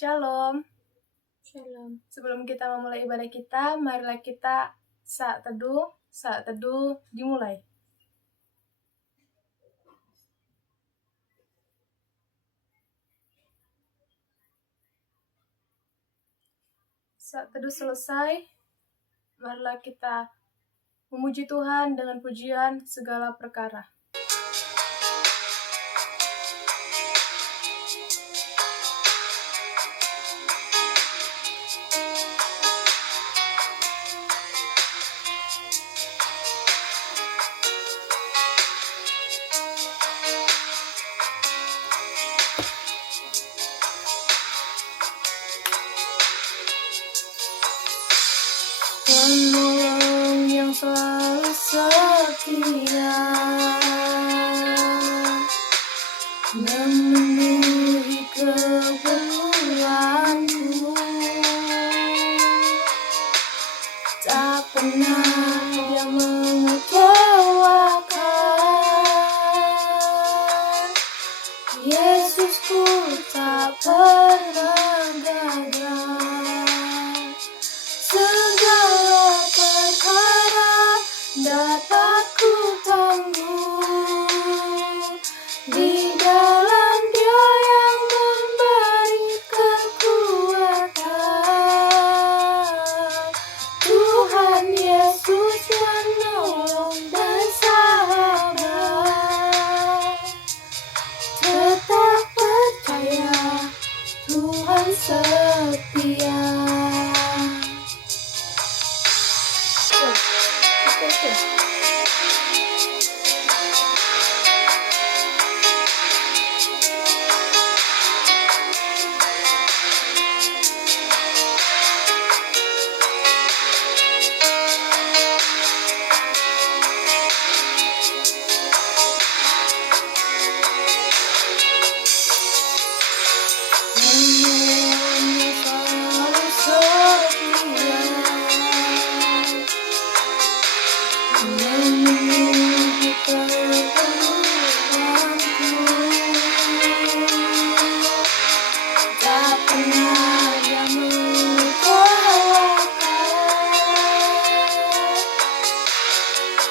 Shalom. Shalom. Sebelum kita memulai ibadah kita, marilah kita saat teduh. Saat teduh dimulai. Saat teduh selesai, marilah kita memuji Tuhan dengan pujian segala perkara. Penolong yang selalu setia, memenuhi keperluanku, tak pernah dia mengecewakan. Yesusku tak pernah gagal. Segala perkara dapat ku tanggung di dalam Dia yang memberi kekuatan. Tuhan Yesus penolong dan sahabat, tetap percaya Tuhan setia.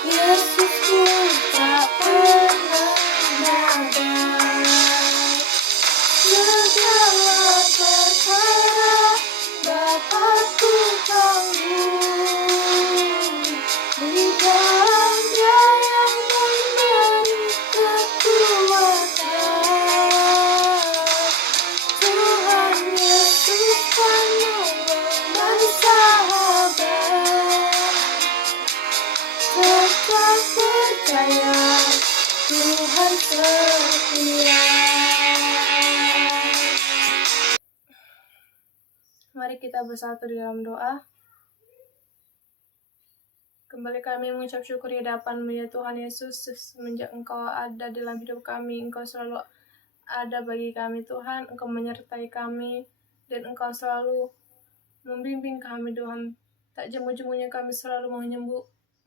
Yesusku tak pernah gagal. Segala perkara dapat ku tanggung di dalam Dia yang memberi kekuatan. Tuhan Yesus penolong dan sahabat, tetap percaya Tuhan setia. Mari kita bersatu di dalam doa. Kembali kami mengucap syukur di hadapan-Mu ya Tuhan Yesus, semenjak Engkau ada dalam hidup kami, Engkau selalu ada bagi kami Tuhan, Engkau menyertai kami, dan Engkau selalu membimbing kami Tuhan. Tak jemu-jemunya kami selalu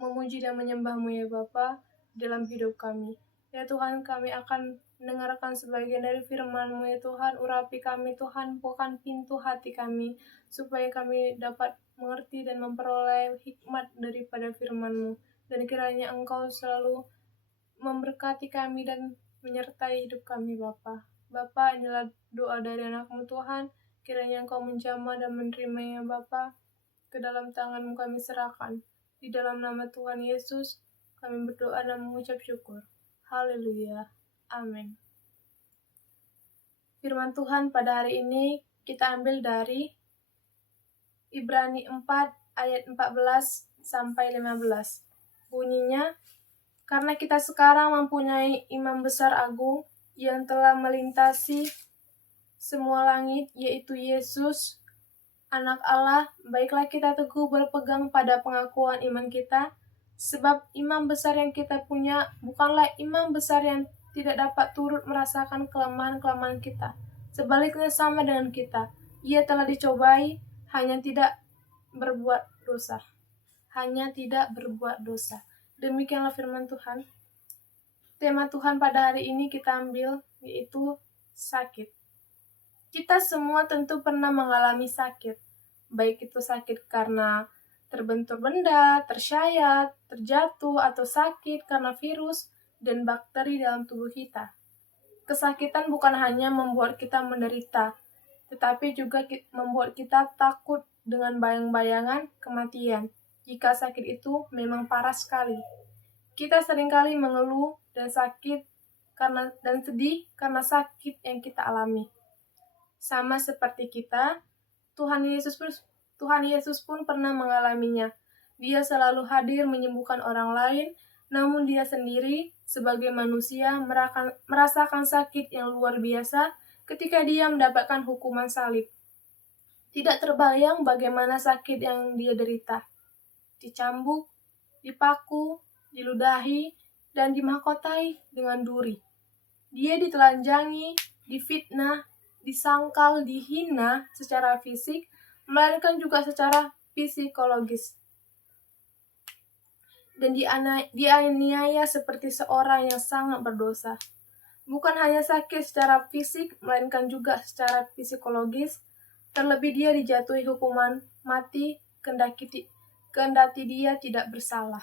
memuji dan menyembah-Mu ya Bapa dalam hidup kami. Ya Tuhan, kami akan mendengarkan sebagian dari firman-Mu ya Tuhan. Urapi kami Tuhan, bukan pintu hati kami, supaya kami dapat mengerti dan memperoleh hikmat daripada firman-Mu. Dan kiranya Engkau selalu memberkati kami dan menyertai hidup kami Bapa. Bapa, inilah doa dari anak-Mu Tuhan. Kiranya Engkau menjamah dan menerimanya Bapa. Ke dalam tangan-Mu kami serahkan. Di dalam nama Tuhan Yesus, kami berdoa dan mengucap syukur. Haleluya. Amin. Firman Tuhan pada hari ini kita ambil dari Ibrani 4 ayat 14 sampai 15. Bunyinya, karena kita sekarang mempunyai imam besar agung yang telah melintasi semua langit, yaitu Yesus, Anak Allah, baiklah kita teguh berpegang pada pengakuan iman kita, sebab imam besar yang kita punya bukanlah imam besar yang tidak dapat turut merasakan kelemahan-kelemahan kita. Sebaliknya sama dengan kita. Ia telah dicobai, hanya tidak berbuat dosa. Demikianlah firman Tuhan. Tema Tuhan pada hari ini kita ambil, yaitu sakit. Kita semua tentu pernah mengalami sakit, baik itu sakit karena terbentur benda, tersyayat, terjatuh, atau sakit karena virus dan bakteri dalam tubuh kita. Kesakitan bukan hanya membuat kita menderita, tetapi juga membuat kita takut dengan bayang-bayangan kematian. Jika sakit itu memang parah sekali, kita seringkali mengeluh dan sedih karena sakit yang kita alami. Sama seperti kita, Tuhan Yesus pun pernah mengalaminya. Dia selalu hadir menyembuhkan orang lain, namun dia sendiri sebagai manusia merasakan sakit yang luar biasa ketika dia mendapatkan hukuman salib. Tidak terbayang bagaimana sakit yang dia derita. Dicambuk, dipaku, diludahi, dan dimahkotai dengan duri. Dia ditelanjangi, difitnah, disangkal, dihina secara fisik, melainkan juga secara psikologis. Dan dianiaya seperti seorang yang sangat berdosa. Bukan hanya sakit secara fisik, melainkan juga secara psikologis. Terlebih dia dijatuhi hukuman mati, kendati dia tidak bersalah.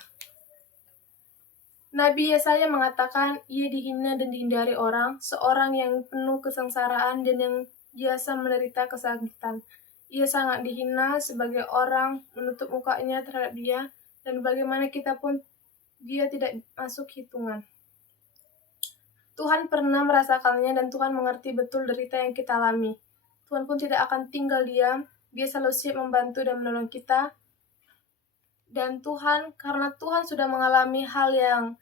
Nabi Yesaya mengatakan ia dihina dan dihindari orang, seorang yang penuh kesengsaraan dan yang biasa menderita kesakitan. Ia sangat dihina sebagai orang menutup mukanya terhadap dia, dan bagaimana kita pun dia tidak masuk hitungan. Tuhan pernah merasakannya dan Tuhan mengerti betul derita yang kita alami. Tuhan pun tidak akan tinggal diam, dia selalu siap membantu dan menolong kita. Dan karena Tuhan sudah mengalami hal yang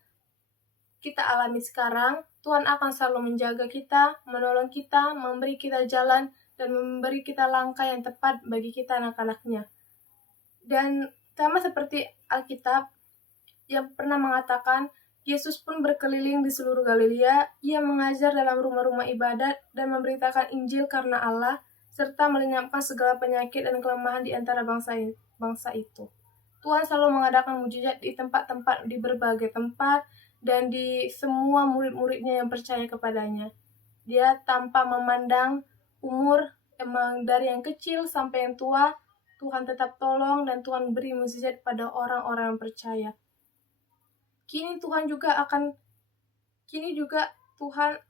kita alami sekarang, Tuhan akan selalu menjaga kita, menolong kita, memberi kita jalan, dan memberi kita langkah yang tepat bagi kita anak-anaknya. Dan sama seperti Alkitab yang pernah mengatakan, Yesus pun berkeliling di seluruh Galilea, ia mengajar dalam rumah-rumah ibadat dan memberitakan Injil karena Allah, serta melenyapkan segala penyakit dan kelemahan di antara bangsa itu. Tuhan selalu mengadakan mujizat di tempat-tempat, di berbagai tempat, dan di semua murid-muridnya yang percaya kepadanya. Dia tanpa memandang umur, emang dari yang kecil sampai yang tua, Tuhan tetap tolong dan Tuhan beri mujizat pada orang-orang yang percaya. Kini Tuhan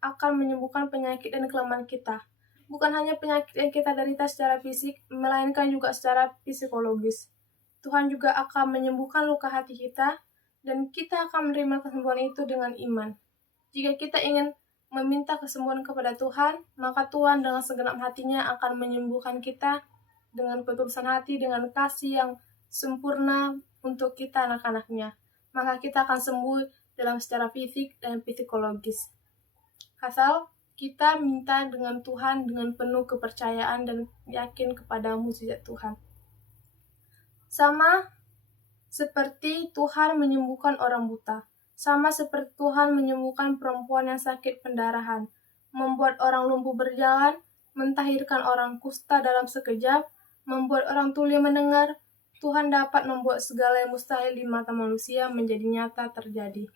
akan menyembuhkan penyakit dan kelemahan kita. Bukan hanya penyakit yang kita derita secara fisik, melainkan juga secara psikologis. Tuhan juga akan menyembuhkan luka hati kita, dan kita akan menerima kesembuhan itu dengan iman. Jika kita ingin meminta kesembuhan kepada Tuhan, maka Tuhan dengan segenap hatinya akan menyembuhkan kita dengan ketulusan hati, dengan kasih yang sempurna untuk kita anak-anaknya. Maka kita akan sembuh dalam secara fisik dan psikologis. Asal kita minta dengan Tuhan dengan penuh kepercayaan dan yakin kepada mujizat Tuhan. Sama seperti Tuhan menyembuhkan orang buta. Sama seperti Tuhan menyembuhkan perempuan yang sakit pendarahan, membuat orang lumpuh berjalan, mentahirkan orang kusta dalam sekejap, membuat orang tuli mendengar. Tuhan dapat membuat segala yang mustahil di mata manusia menjadi nyata terjadi.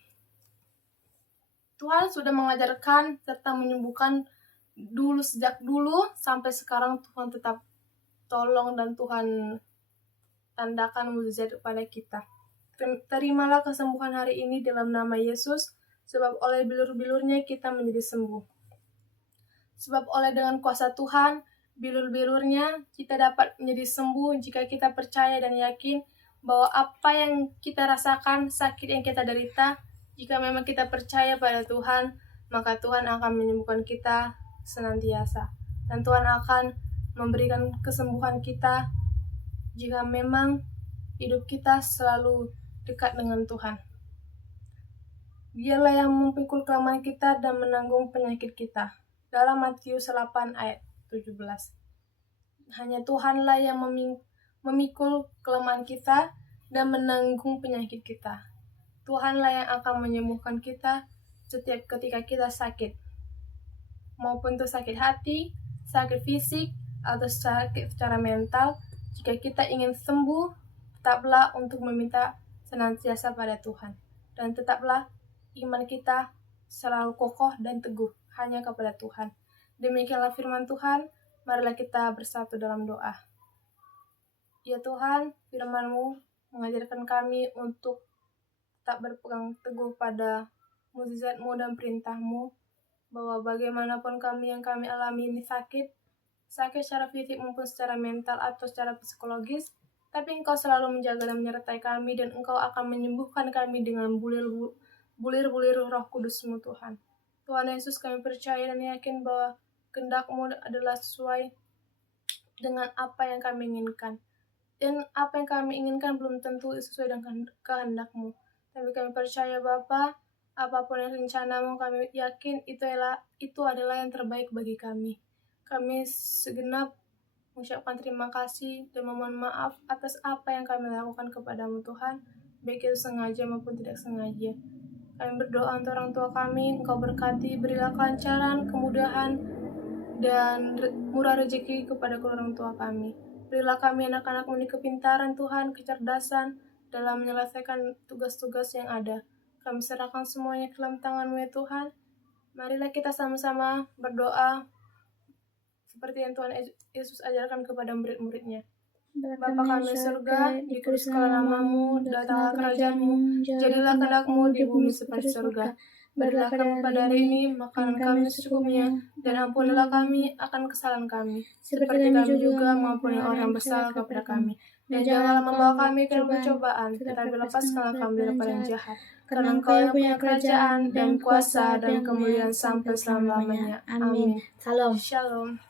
Tuhan sudah mengajarkan serta menyembuhkan sejak dulu sampai sekarang. Tuhan tetap tolong dan Tuhan tandakan mujizat kepada kita. Terimalah kesembuhan hari ini dalam nama Yesus, sebab oleh bilur-bilurnya kita menjadi sembuh. Sebab oleh dengan kuasa Tuhan, bilur-bilurnya kita dapat menjadi sembuh jika kita percaya dan yakin bahwa apa yang kita rasakan, sakit yang kita derita, jika memang kita percaya pada Tuhan, maka Tuhan akan menyembuhkan kita senantiasa. Dan Tuhan akan memberikan kesembuhan kita jika memang hidup kita selalu dekat dengan Tuhan. Dialah yang memikul kelemahan kita dan menanggung penyakit kita. Dalam Matius 8 ayat 17. Hanya Tuhanlah yang memikul kelemahan kita dan menanggung penyakit kita. Tuhanlah yang akan menyembuhkan kita setiap ketika kita sakit. Maupun itu sakit hati, sakit fisik, atau sakit secara mental. Jika kita ingin sembuh, tetaplah untuk meminta senantiasa pada Tuhan. Dan tetaplah iman kita selalu kokoh dan teguh hanya kepada Tuhan. Demikianlah firman Tuhan. Marilah kita bersatu dalam doa. Ya Tuhan, firman-Mu mengajarkan kami untuk tetap berpegang teguh pada mukjizat-Mu dan perintah-Mu, bahwa bagaimanapun yang kami alami ini sakit secara fisik maupun secara mental atau secara psikologis, tapi Engkau selalu menjaga dan menyertai kami, dan Engkau akan menyembuhkan kami dengan bulir-bulir Roh Kudus-Mu Tuhan. Tuhan Yesus, kami percaya dan yakin bahwa kehendak-Mu adalah sesuai dengan apa yang kami inginkan. Dan apa yang kami inginkan belum tentu sesuai dengan kehendak-Mu. Tapi kami percaya Bapa, apapun yang rencana-Mu, kami yakin itu adalah yang terbaik bagi kami. Kami segenap mengucapkan terima kasih dan memohon maaf atas apa yang kami lakukan kepadamu Tuhan, baik itu sengaja maupun tidak sengaja. Kami berdoa untuk orang tua kami, Engkau berkati, berilah kelancaran, kemudahan, dan murah rezeki kepada kedua orang tua kami. Berilah kami anak-anak-Mu ini kepintaran Tuhan, kecerdasan dalam menyelesaikan tugas-tugas yang ada. Kami serahkan semuanya ke dalam tangan-Mu ya Tuhan. Marilah kita sama-sama berdoa seperti yang Tuhan Yesus ajarkan kepada murid-murid-Nya. Bapa kami surga, dikuduskanlah nama-Mu, datanglah kerajaan-Mu, jadilah kehendak-Mu di bumi seperti surga. Berilah kami pada hari ini makanan kami secukupnya, dan ampunilah kami akan kesalahan kami, seperti kami juga mengampuni orang bersalah kepada kami. Dan janganlah membawa kami ke dalam pencobaan, tetapi lepaskanlah kami daripada yang jahat. Karena Engkau yang punya kerajaan, dan kuasa, dan kemuliaan sampai selama-lamanya. Amin. Salam. Shalom.